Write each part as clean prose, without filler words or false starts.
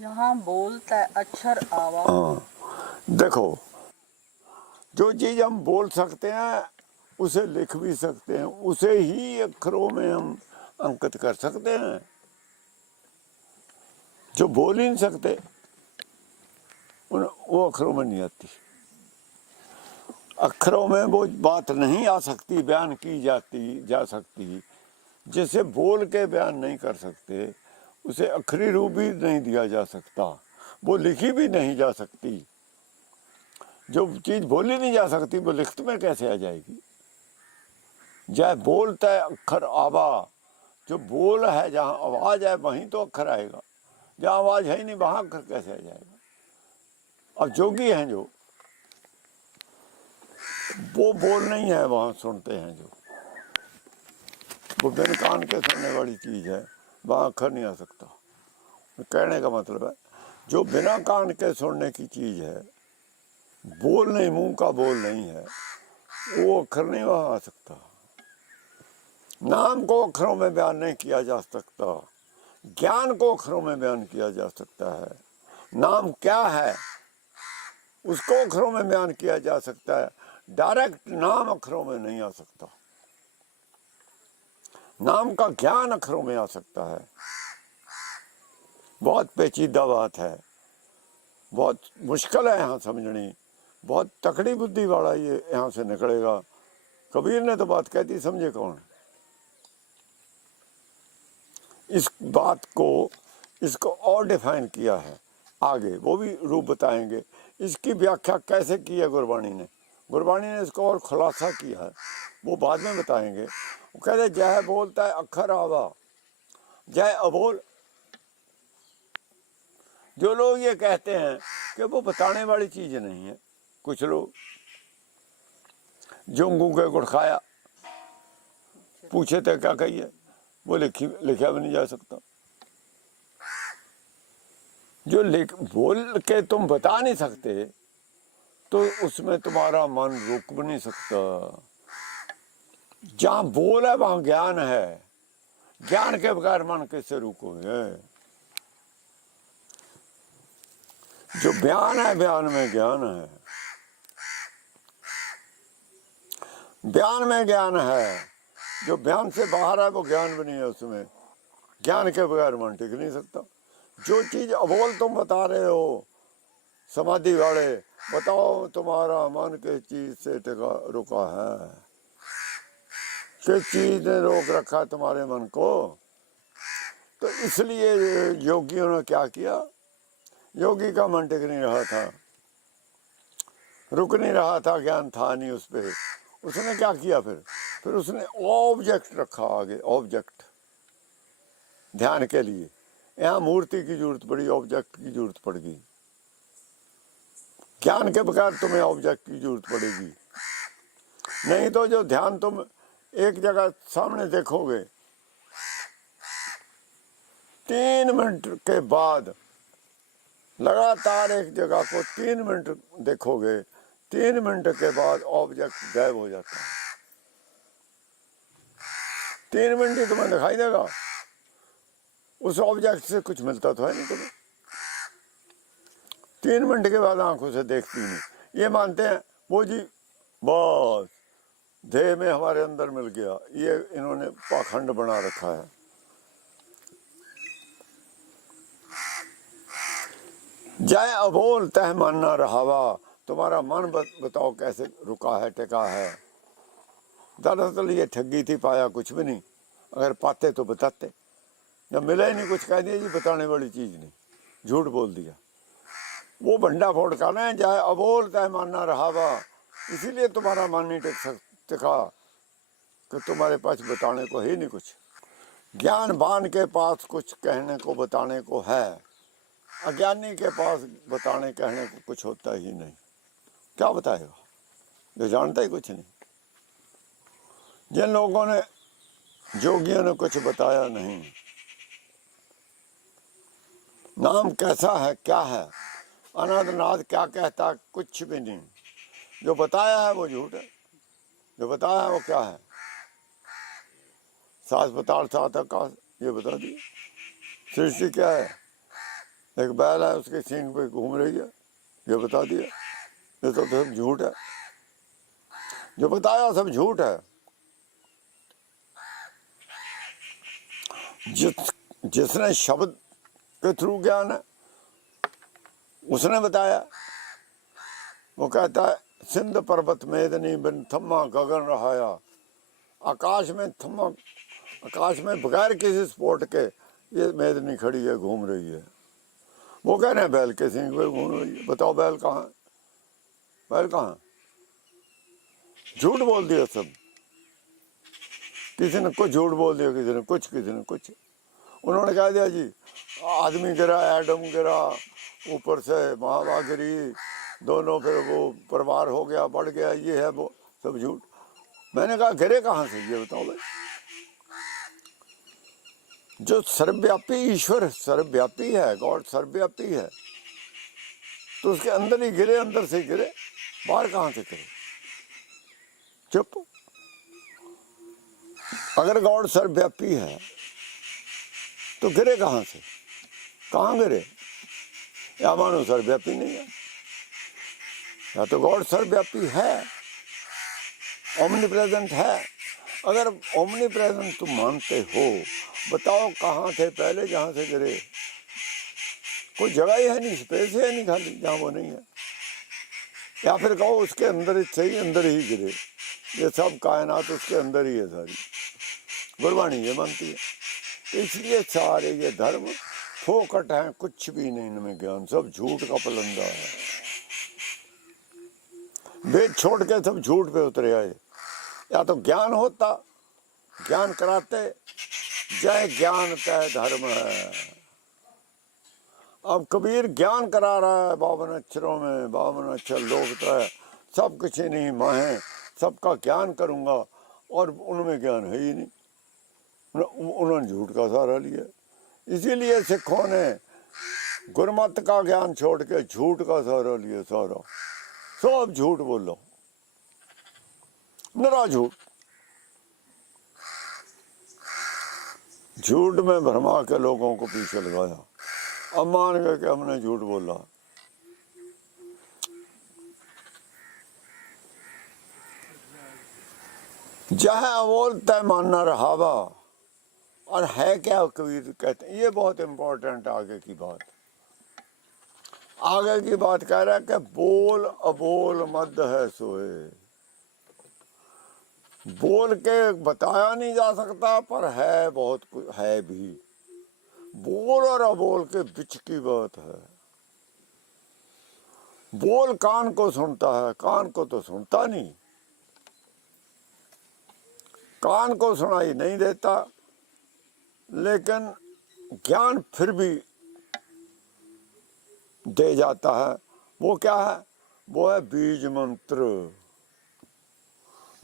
यहाँ बोलता अक्षर आवा। हाँ, देखो, जो चीज हम बोल सकते हैं उसे लिख भी सकते हैं, उसे ही अक्षरों में हम अंकित कर सकते हैं। जो बोल ही नहीं सकते वो अक्षरों में नहीं आती। अक्षरों में वो बात नहीं आ सकती, बयान की जा सकती जिसे बोल के बयान नहीं कर सकते, उसे अक्षरी रूप भी नहीं दिया जा सकता, वो लिखी भी नहीं जा सकती। जो चीज बोली नहीं जा सकती वो लिखत में कैसे आ जाएगी। जय बोलता है अक्षर आवा, जो बोल है जहाँ आवाज है वहीं तो अक्षर आएगा, जहाँ आवाज है ही नहीं वहां अक्षर कैसे आ जाएगा। अब जोगी हैं जो, वो बोल नहीं है, वहां सुनते हैं जो, वो बिन कान के सुनने वाली चीज है, वहां अक्षर नहीं आ सकता। कहने का मतलब है जो बिना कान के सुनने की चीज है, बोल नहीं, मुंह का बोल नहीं है, वो अक्षर नहीं वहां आ सकता। नाम को अक्षरों में बयान नहीं किया जा सकता, ज्ञान को अक्षरों में बयान किया जा सकता है। नाम क्या है उसको अक्षरों में बयान किया जा सकता है, डायरेक्ट नाम अक्षरों में नहीं आ सकता। नाम का ज्ञान अक्षरों में आ सकता है। बहुत पेचीदा बात है, बहुत मुश्किल है यहाँ समझनी, बहुत तकड़ी बुद्धि वाला ये यहाँ से निकलेगा। कबीर ने तो बात कह दी, समझे कौन। इस बात को, इसको और डिफाइन किया है आगे, वो भी रूप बताएंगे। इसकी व्याख्या कैसे की है गुरबाणी ने, गुरबाणी ने इसको और खुलासा किया है, वो बाद में बताएंगे। वो कहते जय बोलता है अक्षर आवा, जय अबोल। जो लोग ये कहते हैं कि वो बताने वाली चीज नहीं है, कुछ लोग जो गूंगे गुड़ खाया, पूछे थे क्या कहिए, वो लिखा भी नहीं जा सकता। जो बोल के तुम बता नहीं सकते तो उसमें तुम्हारा मन रुक भी नहीं सकता। जहां बोल है वहां ज्ञान है, ज्ञान के बगैर मन कैसे रुकोगे। जो बयान है, बयान में ज्ञान है, बयान में ज्ञान है। जो बयान से बाहर है वो ज्ञान भी नहीं है, उसमें ज्ञान के बगैर मन टिक नहीं सकता। जो चीज अबोल तुम बता रहे हो समाधि वाले, बताओ तुम्हारा मन किस चीज से टिका रुका है, किस चीज ने रोक रखा तुम्हारे मन को। तो इसलिए योगियों ने क्या किया, योगी का मन टिक नहीं रहा था, रुक नहीं रहा था, ज्ञान था नहीं उस पर। उसने क्या किया, फिर उसने ऑब्जेक्ट रखा आगे, ऑब्जेक्ट ध्यान के लिए। यहाँ मूर्ति की जरूरत पड़ी, ऑब्जेक्ट की जरूरत पड़ गई। ज्ञान के बगैर तुम्हें ऑब्जेक्ट की जरूरत पड़ेगी। नहीं तो जो ध्यान तुम एक जगह सामने देखोगे, 3 मिनट के बाद लगातार एक जगह को 3 मिनट देखोगे, 3 मिनट के बाद ऑब्जेक्ट गायब हो जाता है। 3 मिनट ही तुम्हें दिखाई देगा, उस ऑब्जेक्ट से कुछ मिलता तो है नहीं तुम्हें। 3 मिनट के बाद आंखों से देखती नहीं। ये मानते हैं वो जी बस देह में हमारे अंदर मिल गया, ये इन्होंने पाखंड बना रखा है। जय अबोल तह मन न रहावा, तुम्हारा मन बताओ कैसे रुका है, टिका है। दरअसल ये ठगी थी, पाया कुछ भी नहीं। अगर पाते तो बताते, जब मिला ही नहीं कुछ कह दिया जी बताने वाली चीज नहीं, झूठ बोल दिया। वो भंडा फोड़ का ना, जय अबोल तह मन न रहावा, इसीलिए तुम्हारा मन नहीं टिका कि तुम्हारे पास बताने को ही नहीं कुछ। ज्ञानवान के पास कुछ कहने को बताने को है, अज्ञानी के पास बताने कहने को कुछ होता ही नहीं। क्या बताएगा जो जानता ही कुछ नहीं। जिन लोगों ने, जोगियों ने कुछ बताया नहीं, नाम कैसा है, क्या है, अनादनाद क्या कहता, कुछ भी नहीं। जो बताया है वो झूठ है, जो बताया है वो क्या है, सास पताल सात आकाश, ये बता दिया। सृष्टि क्या है, एक बैल है, उसके सींग पे घूम रही है, ये बता दिया। ये तो सब झूठ है, जो बताया सब झूठ है। जिसने शब्द के थ्रू ज्ञान है उसने बताया। वो कहता है सिंध पर्वत मेदनी बिन थम्मा गगन रहाया। आकाश में थम्मा, आकाश में बगैर किसी स्पोर्ट के ये मेदनी खड़ी है, घूम रही है। वो कह रहे हैं बैल के सींग पे घूम रही है। बताओ बैल कहाँ, बैल कहाँ? झूठ बोल दिया सब। किसी ने कुछ झूठ बोल दिया, किसी ने कुछ, किसी ने कुछ। उन्होंने कह दिया जी आदमी गिरा, एडम गिरा, ऊपर से महावा गिरी, दोनों फिर वो परिवार हो गया, बढ़ गया, ये है वो, सब झूठ। मैंने कहा गिरे कहाँ से, ये बताओ भाई। जो सर्वव्यापी ईश्वर सर्वव्यापी है, गॉड सर्वव्यापी है, तो उसके अंदर ही गिरे, अंदर से गिरे, बाहर कहाँ से गिरे? चुप। अगर गॉड सर्वव्यापी है तो गिरे कहाँ से, कहाँ गिरे? या मानो सर्वव्यापी नहीं है, या तो गॉड सर्वव्यापी है, ओमनी प्रेजेंट है। अगर ओमनी प्रेजेंट तुम मानते हो, बताओ कहाँ थे पहले जहाँ से गिरे? कोई जगह ही है नहीं, स्पेस है नहीं खाली जहाँ वो नहीं है। या फिर कहो उसके अंदर से ही अंदर ही गिरे, ये सब कायनात उसके अंदर ही है सारी। गुरबाणी ये मानती है। तो इसलिए सारे ये धर्म फोकट हैं, कुछ भी नहीं इनमें ज्ञान, सब झूठ का पलंदा है। वेद छोड़ के सब झूठ पे उतरे आए। या तो ज्ञान होता, ज्ञान कराते, जय ज्ञान तय धर्म है। अब कबीर ज्ञान करा रहा है 52 अक्षरों में, 52 अक्षर लोक त्रय, सब कुछ नहीं माहे, सबका ज्ञान करूंगा, और उनमें ज्ञान है ही नहीं। उन्होंने झूठ का सहारा लिया। इसीलिए सिखों ने गुरमत का ज्ञान छोड़ के झूठ का सहारा लिया। सारा सब झूठ बोलो, नरा झूठ। झूठ में भरमा के लोगों को पीछे लगाया। अब मान गए कि हमने झूठ बोला। जहाँ अवोल तय मानना रहावा। और है क्या कबीर कहते हैं, ये बहुत इंपॉर्टेंट आगे की बात। आगे की बात कह रहा है कि बोल अबोल मद है सोए। बोल के बताया नहीं जा सकता, पर है बहुत कुछ है भी। बोल और अबोल के बीच की बात है। बोल कान को सुनता है, कान को तो सुनता नहीं, कान को सुनाई नहीं देता, लेकिन ज्ञान फिर भी दे जाता है। वो क्या है? वो है बीज मंत्र।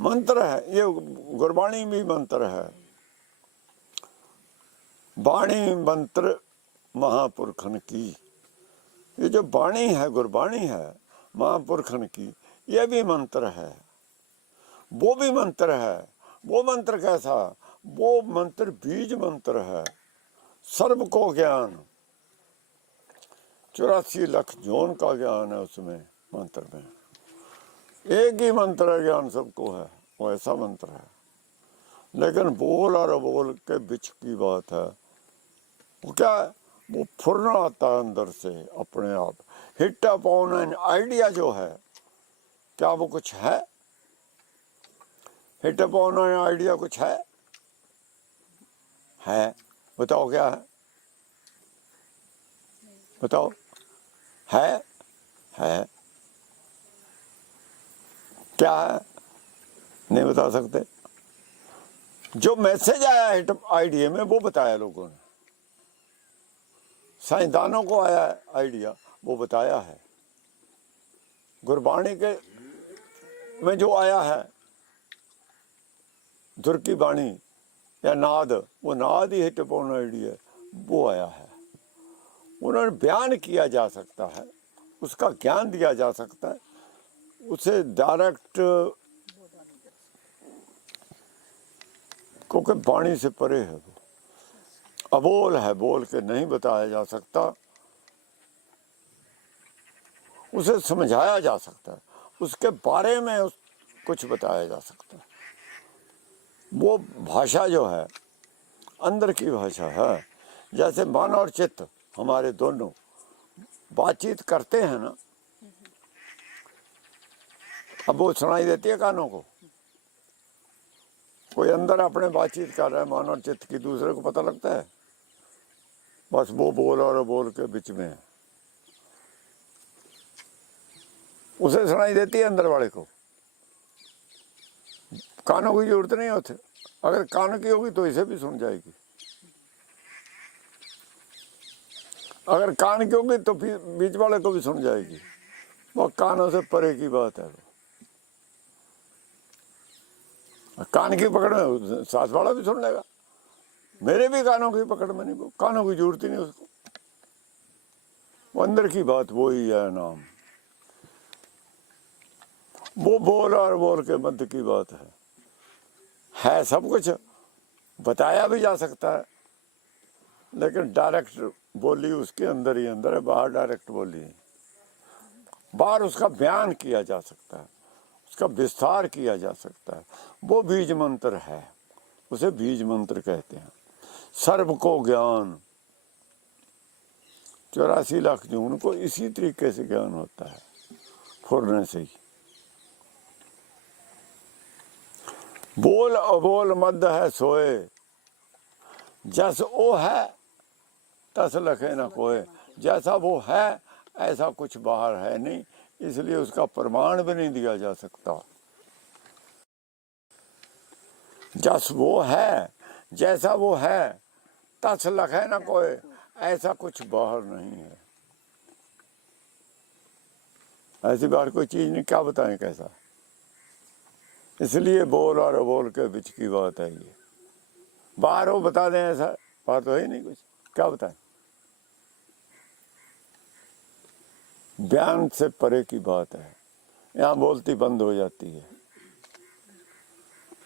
मंत्र है ये, गुरबाणी भी मंत्र है। वाणी मंत्र महापुरखन की। ये जो वाणी है, गुरबाणी है महापुरखन की, ये भी मंत्र है, वो भी मंत्र है। वो मंत्र कैसा? वो मंत्र बीज मंत्र है। सर्व को ज्ञान, 84 लाख जोन का ज्ञान है उसमें, मंत्र में। एक ही मंत्र है, ज्ञान सबको है, वो ऐसा मंत्र है। लेकिन बोल और अबोल के बीच की बात है। वो क्या है? वो फुरना आता है अंदर से अपने आप। हिट अपॉन एन आइडिया जो है, क्या वो कुछ है? हिट अपॉन एन आइडिया कुछ है? है? बताओ क्या है? बताओ। है? है? क्या है? नहीं बता सकते। जो मैसेज आया हिट आइडिया में, वो बताया लोगों ने। साइंसदानों को आया आइडिया, वो बताया है। गुरबाणी के में जो आया है, धुर की बाणी या नाद, वो नाद ही हिट अपॉन आइडिया, वो आया है। उन्होंने बयान किया जा सकता है, उसका ज्ञान दिया जा सकता है, उसे डायरेक्ट, क्योंकि वाणी से परे है वो, अबोल है, बोल के नहीं बताया जा सकता। उसे समझाया जा सकता है, उसके बारे में कुछ बताया जा सकता है। वो भाषा जो है अंदर की भाषा है। जैसे मन और चित्त हमारे दोनों बातचीत करते हैं ना, अब वो सुनाई देती है कानों को। कोई अंदर अपने बातचीत कर रहा है मन और चित्त की, दूसरे को पता लगता है? बस वो बोल और बोल के बीच में है, उसे सुनाई देती है अंदर वाले को। कानों की जरूरत नहीं होती। अगर कान की होगी तो इसे भी सुन जाएगी, अगर कान की होगी तो बीच वाले को भी सुन जाएगी। वो कानों से परे की बात है। कान की पकड़ में साथ वाला भी सुन लेगा। मेरे भी कानों की पकड़ में नहीं, वो कानों की जरूरत ही नहीं उसको। वो अंदर की बात वो ही है नाम। वो बोल और बोल के मध्य की बात है सब कुछ बताया भी जा सकता है, लेकिन डायरेक्ट बोली उसके अंदर ही अंदर है, बाहर डायरेक्ट बोली है। बाहर उसका बयान किया जा सकता है, उसका विस्तार किया जा सकता है। वो बीज मंत्र है, उसे बीज मंत्र कहते हैं। सर्व को ज्ञान 84 लाख जून को इसी तरीके से ज्ञान होता है, फुरने से ही। बोल अबोल मध्य है सोए, जस ओ है तस लखे न कोय। जैसा वो है ऐसा कुछ बाहर है नहीं, इसलिए उसका प्रमाण भी नहीं दिया जा सकता। जस वो है, जैसा वो है, तस लखे न कोय, ऐसा कुछ बाहर नहीं है। ऐसी बाहर कोई चीज नहीं, क्या बताएं कैसा। इसलिए बोल और बोल के बीच की बात है ये। बाहर वो बता दें ऐसा बात तो है नहीं कुछ, क्या बताएं। बयान से परे की बात है। यहाँ बोलती बंद हो जाती है,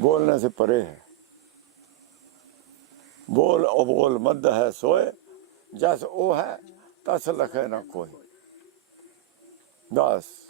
बोलने से परे है। बोल अबोल मध्य है सोए, जस ओ है तस लखे न कोई। बस।